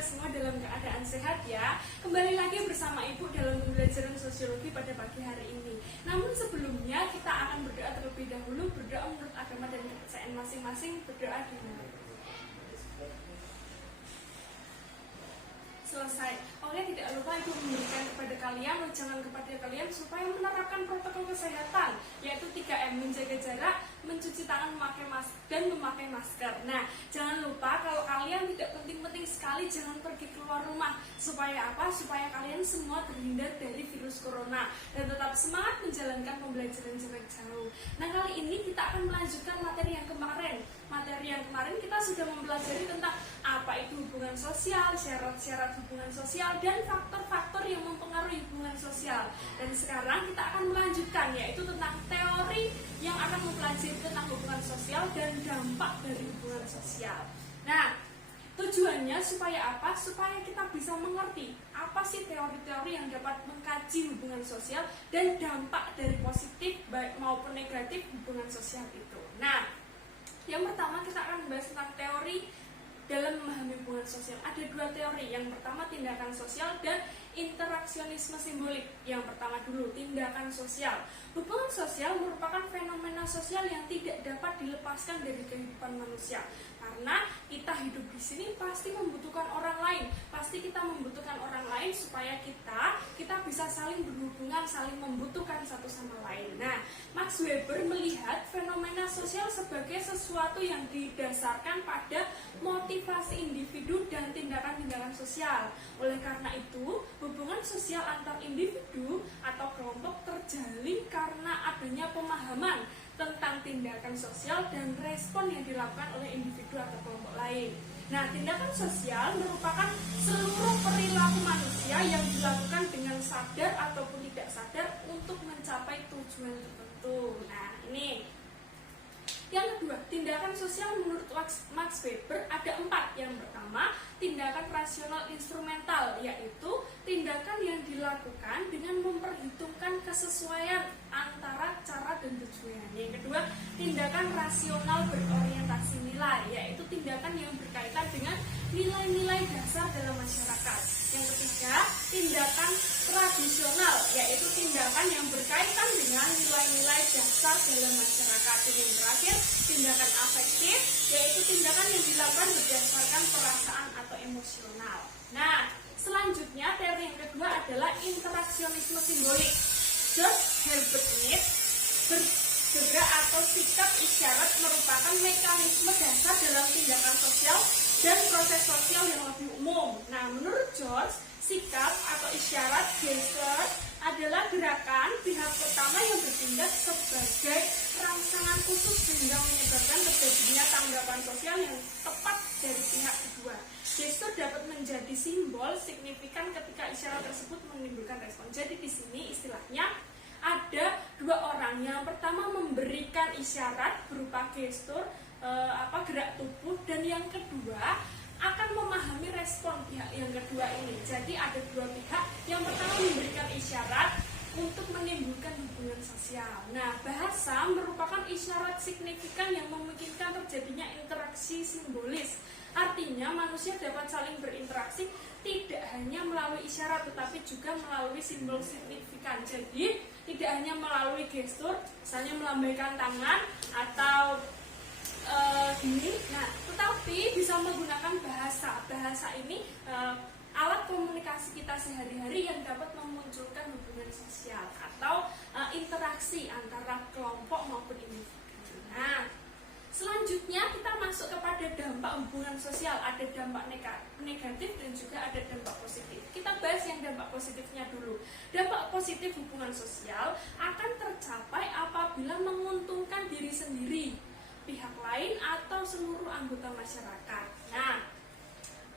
semoga semua dalam keadaan sehat ya. Kembali lagi bersama Ibu dalam pembelajaran sosiologi pada pagi hari ini. Namun sebelumnya kita akan berdoa terlebih dahulu, berdoa menurut agama dan kepercayaan masing-masing. Berdoa dulu. Selesai. Oke, tidak lupa Ibu memberikan kepada kalian, ujangan kepada kalian supaya menerapkan protokol kesehatan, yaitu 3M, menjaga jarak, mencuci tangan, memakai masker. Nah, jangan lupa kalau kalian tidak penting-penting sekali, jangan pergi keluar rumah. Supaya apa? Supaya kalian semua terhindar dari virus corona dan tetap semangat menjalankan pembelajaran jarak jauh. Nah, kali ini kita akan melanjutkan materi yang kemarin. Materi yang kemarin kita sudah mempelajari tentang apa itu hubungan sosial, syarat-syarat hubungan sosial, dan faktor-faktor yang mempengaruhi hubungan sosial. Dan sekarang kita akan melanjutkan, yaitu tentang teori yang akan mempelajari tentang hubungan sosial dan dampak dari hubungan sosial. Nah, tujuannya supaya apa? Supaya kita bisa mengerti apa sih teori-teori yang dapat mengkaji hubungan sosial dan dampak dari positif baik maupun negatif hubungan sosial itu. Nah, yang pertama kita akan membahas tentang teori dalam memahami hubungan sosial. Ada dua teori. Yang pertama tindakan sosial dan interaksionisme simbolik. Yang pertama dulu, tindakan sosial. Hubungan sosial merupakan fenomena sosial yang tidak dapat dilepaskan dari kehidupan manusia. Karena kita hidup di sini pasti membutuhkan orang lain. Pasti kita membutuhkan orang lain supaya kita bisa saling berhubungan, saling membutuhkan satu sama lain. Nah, Max Weber melihat fenomena sosial sebagai sesuatu yang didasarkan pada motivasi individu dan tindakan-tindakan sosial. Oleh karena itu, hubungan sosial antar individu atau kelompok terjalin karena adanya pemahaman tentang tindakan sosial dan respon yang dilakukan oleh individu atau kelompok lain. Nah, tindakan sosial merupakan seluruh perilaku manusia yang dilakukan dengan sadar ataupun tidak sadar untuk mencapai tujuan tertentu. Nah, ini. Yang kedua, tindakan sosial menurut Max Weber ada 4. Yang pertama, tindakan rasional instrumental, yaitu tindakan yang dilakukan dengan memperhitungkan kesesuaian antara cara dan tujuan. Yang kedua, tindakan rasional berorientasi nilai, yaitu tindakan yang berkaitan dengan nilai-nilai dasar dalam masyarakat. Yang ketiga, tindakan tradisional, yaitu tindakan yang berkaitan dengan nilai-nilai dasar dalam masyarakat. Dan yang terakhir, tindakan afektif, yaitu tindakan yang dilakukan berdasarkan perasaan atau emosional. Nah, selanjutnya teori yang kedua adalah interaksionisme simbolik. George Herbert Mead, bergerak atau sikap isyarat merupakan mekanisme dasar dalam tindakan sosial dan proses sosial yang lebih umum. Nah, menurut George, sikap atau isyarat gesture adalah gerakan pihak pertama yang bertindak sebagai rangsangan khusus sehingga menyebabkan terjadinya tanggapan sosial yang tepat dari pihak kedua. Gestur dapat menjadi simbol signifikan ketika isyarat tersebut menimbulkan respon. Jadi di sini istilahnya ada dua orang. Yang pertama memberikan isyarat berupa gestur, gerak tubuh, dan yang kedua akan memahami respon pihak yang kedua ini. Jadi ada dua pihak. Yang pertama memberikan isyarat untuk menimbulkan hubungan sosial. Nah, bahasa merupakan isyarat signifikan yang memungkinkan terjadinya interaksi simbolis. Artinya manusia dapat saling berinteraksi tidak hanya melalui isyarat tetapi juga melalui simbol signifikan. Jadi tidak hanya melalui gestur, misalnya melambaikan tangan atau gini. Nah, tetapi bisa menggunakan bahasa. Bahasa ini alat komunikasi kita sehari-hari yang dapat memunculkan hubungan sosial atau interaksi antara kelompok maupun individu. Nah, selanjutnya kita masuk kepada dampak hubungan sosial. Ada dampak negatif dan juga ada dampak positif. Kita bahas yang dampak positifnya dulu. Dampak positif hubungan sosial akan tercapai apabila menguntungkan diri sendiri, pihak lain, atau seluruh anggota masyarakat. Nah,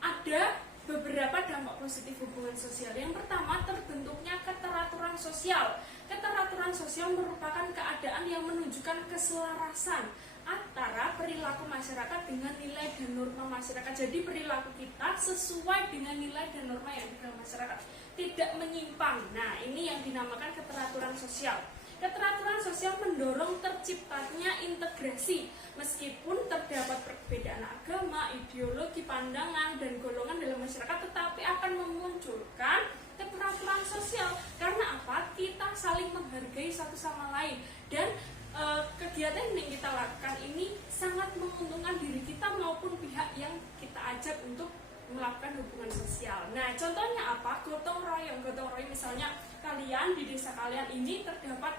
ada beberapa dampak positif hubungan sosial. Yang pertama, terbentuknya keteraturan sosial. Keteraturan sosial merupakan keadaan yang menunjukkan keselarasan antara perilaku masyarakat dengan nilai dan norma masyarakat. Jadi perilaku kita sesuai dengan nilai dan norma yang ada dalam masyarakat, tidak menyimpang. Nah, ini yang dinamakan keteraturan sosial. Keteraturan sosial mendorong terciptanya integrasi. Meskipun terdapat perbedaan agama, ideologi, pandangan, dan golongan dalam masyarakat, tetapi akan memunculkan keteraturan sosial. Karena apa? Kita saling menghargai satu sama lain. Dan kegiatan yang kita lakukan ini sangat menguntungkan diri kita maupun pihak yang kita ajak untuk melakukan hubungan sosial. Nah, contohnya apa? Gotong royong. Gotong royong misalnya kalian di desa kalian ini terdapat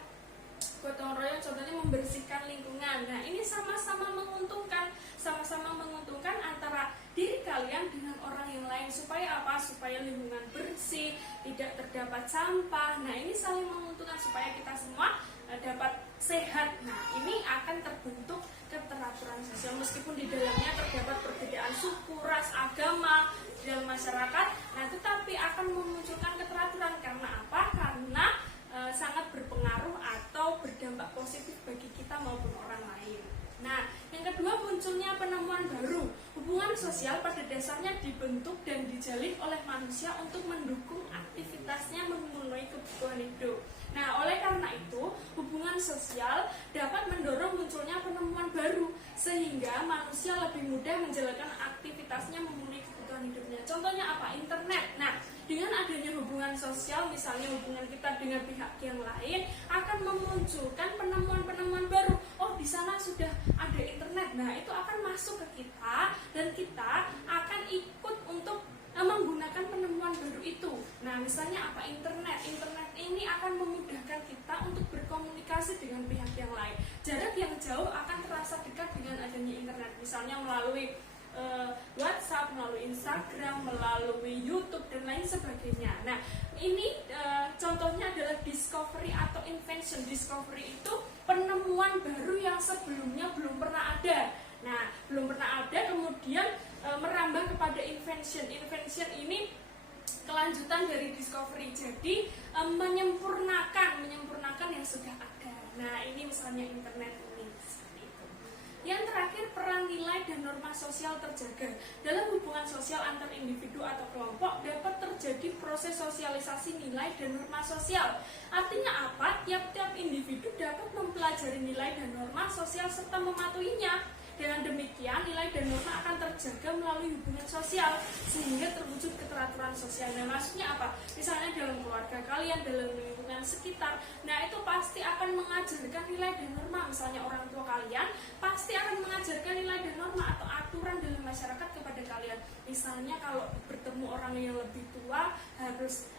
gotong royong, contohnya membersihkan lingkungan. Nah, ini sama-sama menguntungkan antara diri kalian dengan orang yang lain. Supaya apa? Supaya lingkungan bersih, tidak terdapat sampah. Nah, ini saling menguntungkan supaya kita semua dapat sehat. Nah, ini akan terbentuk keteraturan sosial meskipun di dalamnya terdapat perbedaan suku, ras, agama di dalam masyarakat. Nah, tetapi akan memunculkan keteraturan. Karena apa? Karena sangat berpengaruh atau berdampak positif bagi kita maupun orang lain. Nah, yang kedua, munculnya penemuan baru. Hubungan sosial pada dasarnya dibentuk dan dijalin oleh manusia untuk mendukung aktivitasnya memenuhi kebutuhan hidup. Nah, oleh karena itu, hubungan sosial dapat mendorong munculnya penemuan baru sehingga manusia lebih mudah menjalankan aktivitasnya memenuhi kebutuhan hidupnya. Contohnya apa? Internet. Nah, dengan adanya hubungan sosial, misalnya hubungan kita dengan pihak yang lain, akan memunculkan penemuan-penemuan baru. Oh, di sana sudah ada internet. Nah, itu akan masuk ke kita dan kita akan ikut untuk menggunakan penemuan baru itu. Nah, misalnya apa? Internet. Internet ini akan memudahkan kita untuk berkomunikasi dengan pihak yang lain. Jarak yang jauh akan terasa dekat dengan adanya internet. Misalnya melalui WhatsApp, melalui Instagram, melalui YouTube dan lain sebagainya. Nah, ini contohnya adalah discovery atau invention. Discovery itu penemuan baru yang sebelumnya belum pernah ada. Nah, belum pernah ada, kemudian merambah kepada invention. Invention ini kelanjutan dari discovery. Jadi menyempurnakan yang sudah ada. Nah, ini misalnya internet ini. Yang terakhir, peran nilai dan norma sosial terjaga. Dalam hubungan sosial antar individu atau kelompok dapat terjadi proses sosialisasi nilai dan norma sosial. Artinya apa? Tiap-tiap individu dapat mempelajari nilai dan norma sosial serta mematuhinya. Dengan demikian, nilai dan norma akan terjaga melalui hubungan sosial sehingga terwujud keteraturan sosial. Nah, maksudnya apa? Misalnya dalam keluarga kalian, dalam lingkungan sekitar, nah itu pasti akan mengajarkan nilai dan norma. Misalnya orang tua kalian pasti akan mengajarkan nilai dan norma atau aturan dalam masyarakat kepada kalian. Misalnya kalau bertemu orang yang lebih tua harus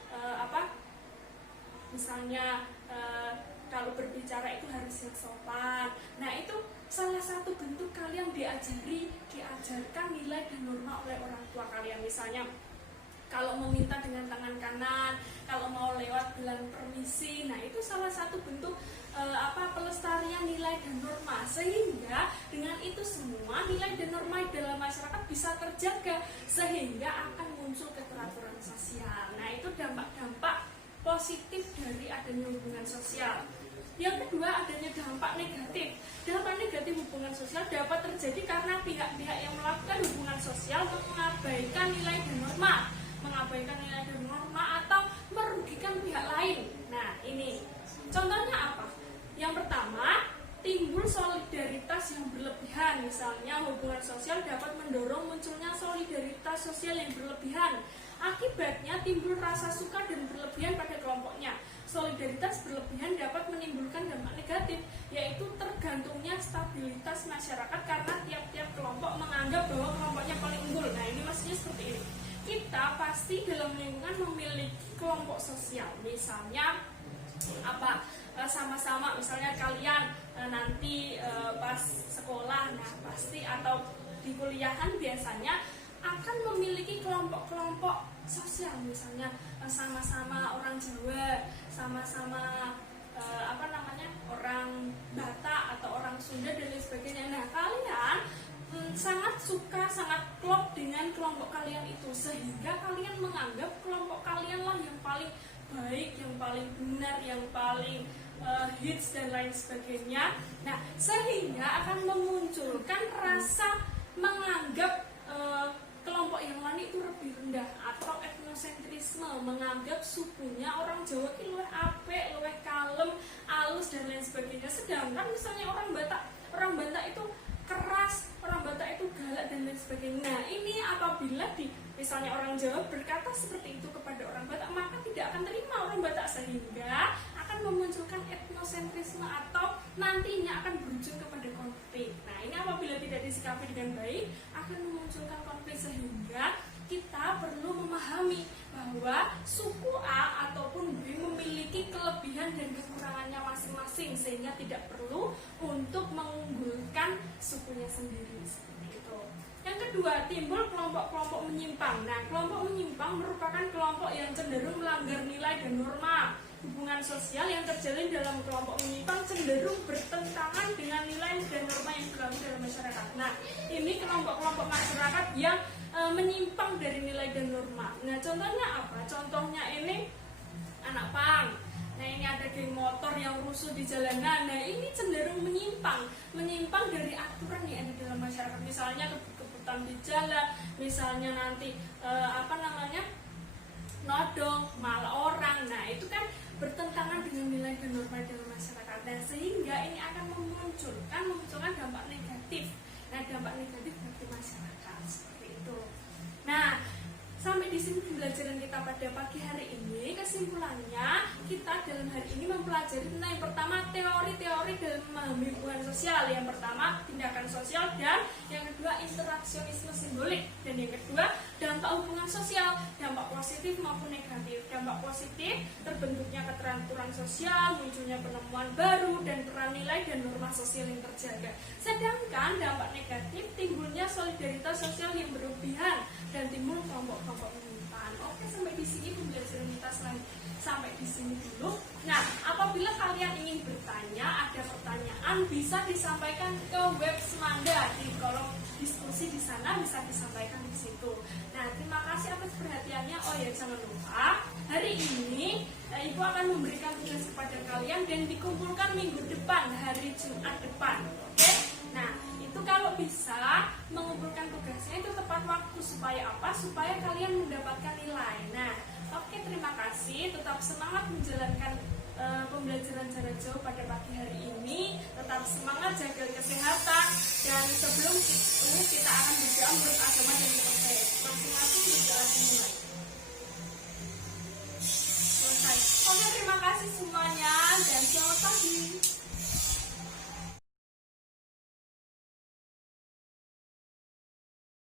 misalnya kalau berbicara itu harus yang sopan. Nah, itu salah satu bentuk kalian diajarkan nilai dan norma oleh orang tua kalian. Misalnya kalau meminta dengan tangan kanan, kalau mau lewat bilang permisi. Nah, itu salah satu bentuk pelestarian nilai dan norma. Sehingga dengan itu semua nilai dan norma dalam masyarakat bisa terjaga sehingga akan muncul keteraturan sosial. Nah, itu dampak-dampak positif dari adanya hubungan sosial. Yang kedua, adanya dampak negatif. Dampak negatif hubungan sosial dapat terjadi karena pihak-pihak yang melakukan hubungan sosial mengabaikan nilai dan norma atau merugikan pihak lain. Nah, ini contohnya apa? Yang pertama, timbul solidaritas yang berlebihan. Misalnya hubungan sosial dapat mendorong munculnya solidaritas sosial yang berlebihan. Akibatnya timbul rasa suka dan berlebihan pada kelompoknya. Solidaritas berlebihan dapat menimbulkan dampak negatif, yaitu tergantungnya stabilitas masyarakat karena tiap-tiap kelompok menganggap bahwa kelompoknya paling unggul. Nah, ini maksudnya seperti ini. Kita pasti dalam lingkungan memiliki kelompok sosial. Misalnya sama-sama, misalnya kalian nanti pas sekolah, nah pasti atau di kuliahan biasanya akan memiliki kelompok-kelompok sosial. Misalnya sama-sama orang Jawa, sama-sama orang Batak atau orang Sunda dan lain sebagainya. Nah, kalian sangat suka, sangat klop dengan kelompok kalian itu, sehingga kalian menganggap kelompok kalian lah yang paling baik, yang paling benar, yang paling hits dan lain sebagainya. Nah, sehingga akan memunculkan rasa menganggap kelompok yang lain itu lebih rendah atau etnosentrisme, menganggap sukunya orang Jawa itu luwih apik, luwih kalem, alus dan sedangkan misalnya orang Batak itu keras, orang Batak itu galak dan lain sebagainya. Nah, ini apabila misalnya orang Jawa berkata seperti itu kepada orang Batak, maka tidak akan terima orang Batak, sehingga akan memunculkan etnosentrisme atau nantinya akan berujung kepada konflik. Nah, ini apabila tidak disikapi dengan baik akan memunculkan konflik, sehingga kita perlu memahami bahwa suku A ataupun B memiliki kelebihan dan kekurangannya masing-masing, sehingga tidak perlu untuk mengunggulkan sukunya sendiri, seperti itu. Yang kedua, timbul kelompok-kelompok menyimpang. Nah, kelompok menyimpang merupakan kelompok yang cenderung melanggar nilai dan norma. Hubungan sosial yang terjalin dalam kelompok menyimpang cenderung bertentangan dengan nilai dan norma yang berlaku dalam masyarakat. Nah, ini kelompok-kelompok masyarakat yang menyimpang dari nilai dan norma. Nah, contohnya apa? Contohnya ini anak pang. Nah, ini ada geng motor yang rusuh di jalanan. Nah, ini cenderung menyimpang dari aturan yang ada dalam masyarakat. Misalnya kebut-kebutan di jalan, misalnya nanti nodong, malah orang. Nah, itu kan bertentangan dengan nilai dan norma dalam masyarakat. Nah, sehingga ini akan memunculkan dampak negatif. Nah, dampak negatif bagi masyarakat seperti itu. Nah, sampai di sini pembelajaran kita pada pagi hari ini. Kesimpulannya, kita dalam hari ini mempelajari tentang yang pertama teori-teori dalam memahami hubungan sosial. Yang pertama tindakan sosial, dan yang kedua interaksionisme simbolik, dan yang kedua dampak hubungan sosial, dampak positif maupun negatif. Dampak positif terbentuknya keteraturan sosial, munculnya penemuan baru, dan peran nilai dan norma sosial yang terjaga. Sedangkan dampak negatif timbulnya solidaritas sosial yang berlebihan dan timbul kelompok-kelompok menyimpang. Oke, sampai di sini pembelajaran kita sampai di sini dulu. Nah, apabila kalian ingin bertanya, ada pertanyaan, bisa disampaikan ke web Semanda di kolom diskusi di sana, bisa disampaikan di situ. Nah, terima kasih atas perhatiannya. Oh ya, jangan lupa hari ini Ibu akan memberikan tugas kepada kalian dan dikumpulkan minggu depan, hari Jumat depan. Oke? Nah, itu kalau bisa mengumpulkan tugasnya itu tepat waktu, supaya apa? Supaya kalian mendapatkan nilai. Nah, oke, terima kasih. Tetap semangat menjalankan pembelajaran jarak jauh pada pagi hari ini. Tetap semangat, jaga kesehatan, dan sebelum itu kita akan berdoa menurut agama dan kepercayaan masing-masing.